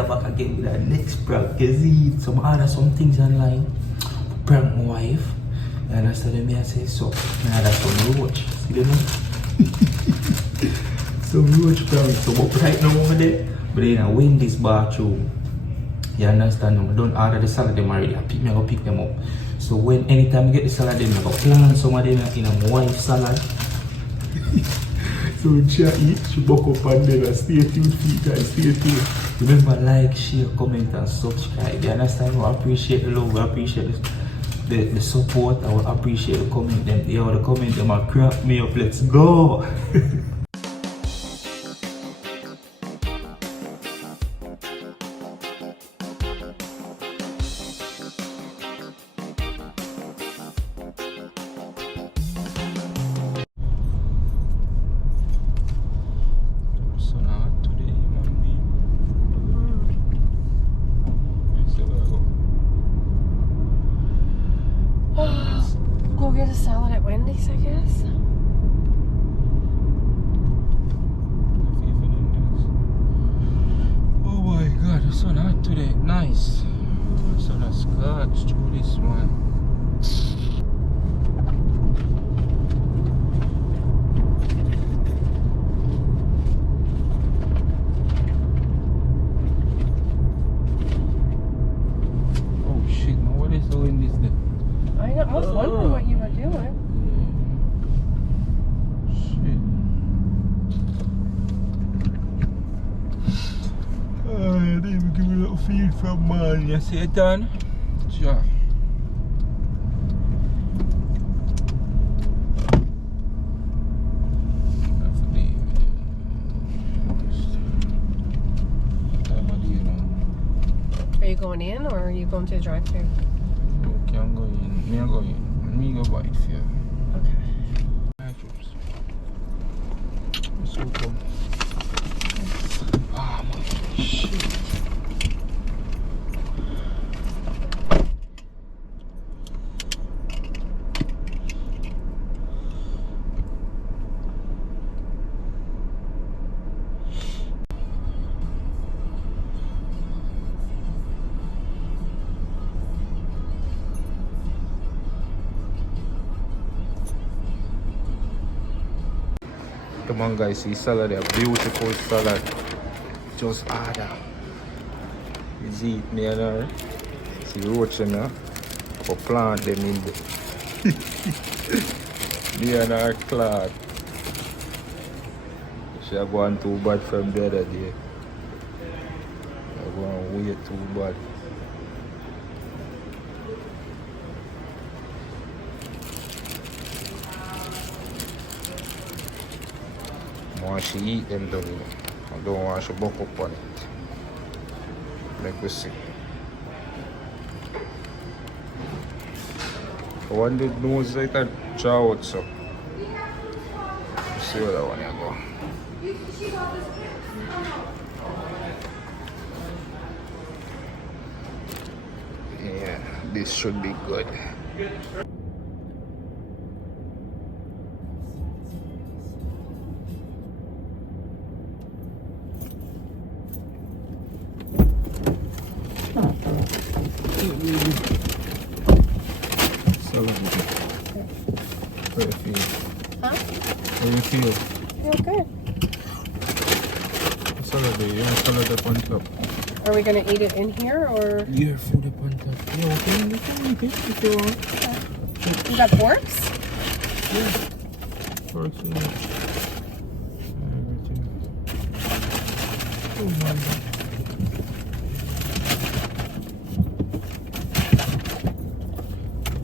here back again with our next prank. You see, some order some things online. Prank my wife. And I started me, I say, so, now that's some roach. See them? Some roach prank. So, but right now over there, but then I win this bathroom. You understand? I don't order the salad them already. I go pick them up. So when anytime I get the salad, then I go plant some of them in my wife's salad. So when she eat, she buck up and then stay tuned, guys, stay tuned. Remember, like, share, comment, and subscribe. You understand? We appreciate the love, we appreciate the support, I will appreciate the comment. Them, yo, the comment them will crack me up. Let's go. Go get a salad at Wendy's, I guess. Oh my god, the sun hot today. Nice. The sun has scotched through this one. Oh shit, now what is the wind is there? I was wondering what you were doing. Shit. I didn't even give me a little feed from mine. You see it done? Yeah. Are you going in or are you going to the drive-thru? You can go in. Me go in. Me go buy it for you. Okay. So come. Ah, man. Shit. Come on guys, see salad, a beautiful salad. Just order. You see it me and her. See roach them here. Go plant them in there. Me and her clad. She have gone too bad from the other day. I gone way too bad. Once she eat them down there. I don't want she buck up on it. Make we see. I want the nose like a jaw out so. Let's see where that one you go. Yeah, this should be good. How you feel? Huh? How you feel? Feel good. Salad, you want salad up on top? Are we going to eat it in here or? Yeah, food up on top. Yeah, okay, you can eat it if you want. Okay. You got forks? Yeah. Forks, yeah. Everything. Oh my god.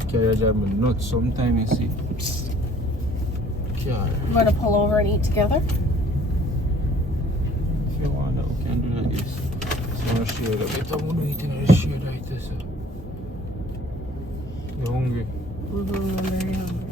Carry a jam with nuts sometime, you see. Yeah. You want to pull over and eat together? If you want that, we can do like this. So I'm gonna share that bit. I'm gonna eat and I'll share that right there, so. You hungry? I'm very hungry.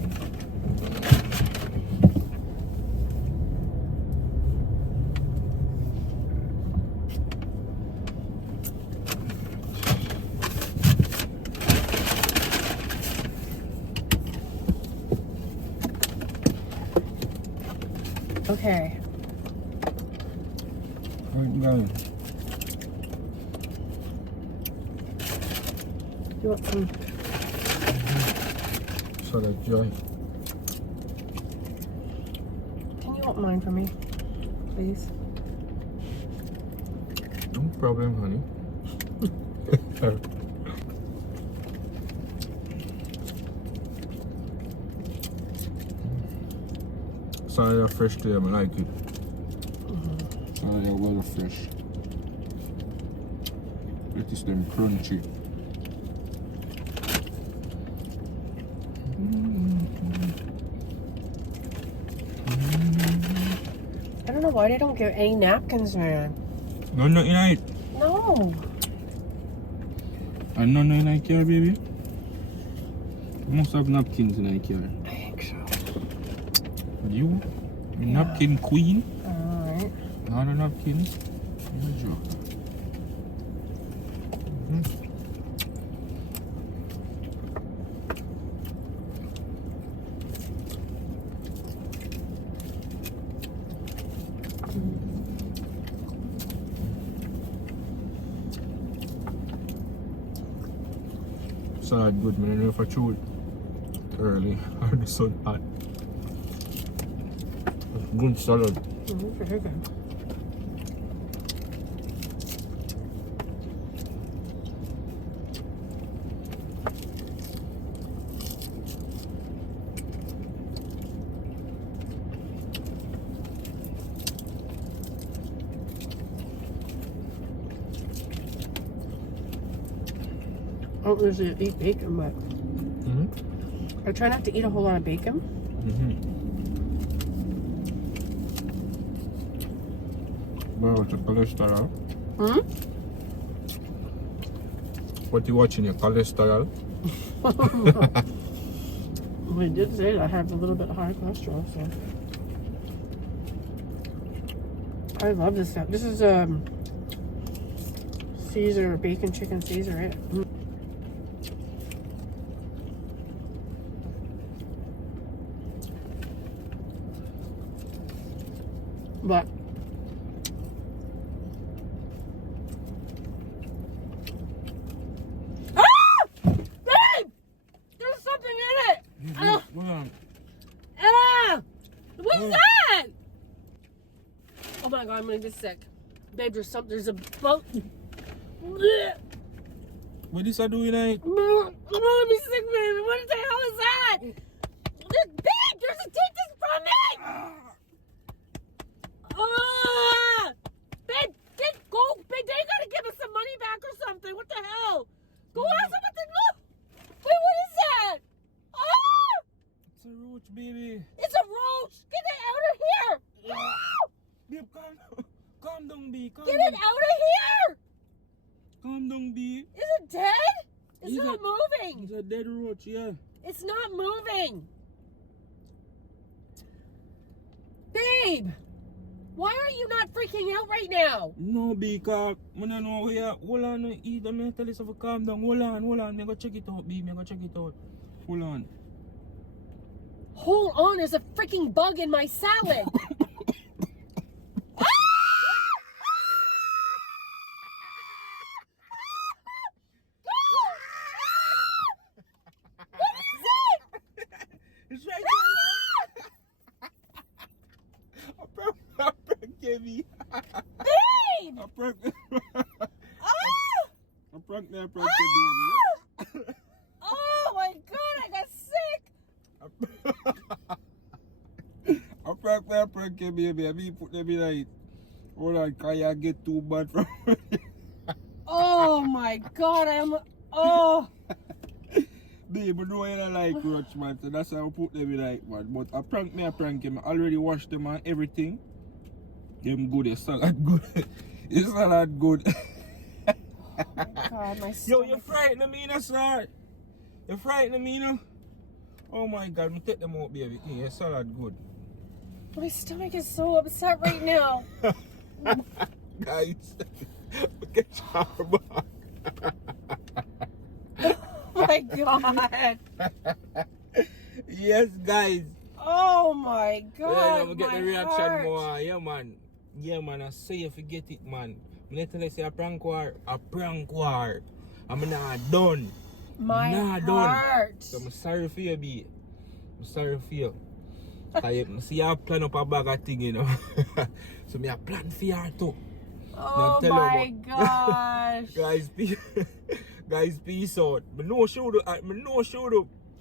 Okay. Right, going. You want some? Salad joy. Can you want mine for me, please? No problem, honey. Salad fresh today, I like it. Salad well fresh. It is them crunchy. I don't know why they don't give any napkins, man. No, nothing in it. No. And none in it here, baby. You must have napkins in it here. I think so. You? Napkin queen? Alright. Not a napkin. Good job. Salad good, man. I don't know if I chew it early or the sun hot. Good salad. Very good. I don't usually eat bacon, but I try not to eat a whole lot of bacon. Well, the cholesterol. What you watching? Your cholesterol? We did say that I have a little bit high cholesterol, so I love this stuff. This is Caesar bacon chicken Caesar, right? But babe! There's something in it! What's that? Oh my god, I'm gonna get sick. Babe, there's a boat. What is I doing tonight? I'm gonna be sick, baby. What the hell is that? Babe, take this from me! Babe, go. Babe, they gotta give us some money back or something. What the hell? Go ask them what they look. Wait, what is that? It's a roach, baby. It's a roach. Get it out of here. Babe, calm down, B. Get it out of here. Calm down, B. Is it dead? It's He's not moving. It's a dead roach, yeah. It's not moving. Babe, why are you not freaking out right now? No, because I don't know where. Hold on, eat. I'm going to tell you something. Calm down. Hold on. I'm going to check it out, B. I'm going to check it out. Hold on. Hold on, there's a freaking bug in my salad. It's right there. I prank Kevin. Babe! I prank that prank Kevin. Oh my god, I got sick! I prank that prank baby. I mean put them in like, hold on, can you get too bad from me? Oh my god, oh. Babe, I know I don't like roach, man, so that's how I put them in like, man. But I prank him. I already washed them and everything. Them good, the salad good. It's salad good. Oh my god, my stomach. Yo, you're frightening me, sir. You're frightening me, you know. Oh my god, me take them out, baby. Yeah, salad good. My stomach is so upset right now. Guys, get your back. Oh my god. Yes, guys. Oh my god. Yeah, we get my the reaction heart. more. Yeah, man. Yeah, man. I say you forget it, man. I'm not telling you say a prank war. I'm not done. My Nah, heart. So I'm sorry for you, B. I'm sorry for you. I see you plan up a bag of thing, you know. So me a plan for you too. Oh my gosh. Guys, peace out. Me no should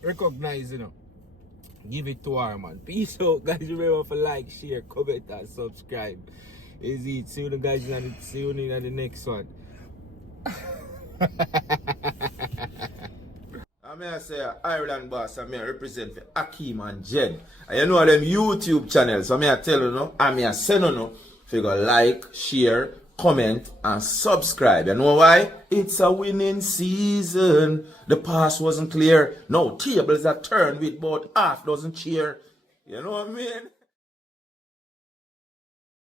recognize, you know. Give it to her, man. Peace out, guys. Remember to like, share, comment, and subscribe. Is it? See you guys in the next one. I'm here say Ireland boss, I'm here represent for Akeem and Jen. And you know them YouTube channels, so I'm here tell you no, I'm here send you no, if you go like, share, comment, and subscribe. You know why? It's a winning season. The pass wasn't clear. No, tables are turned with about half dozen cheer. You know what I mean?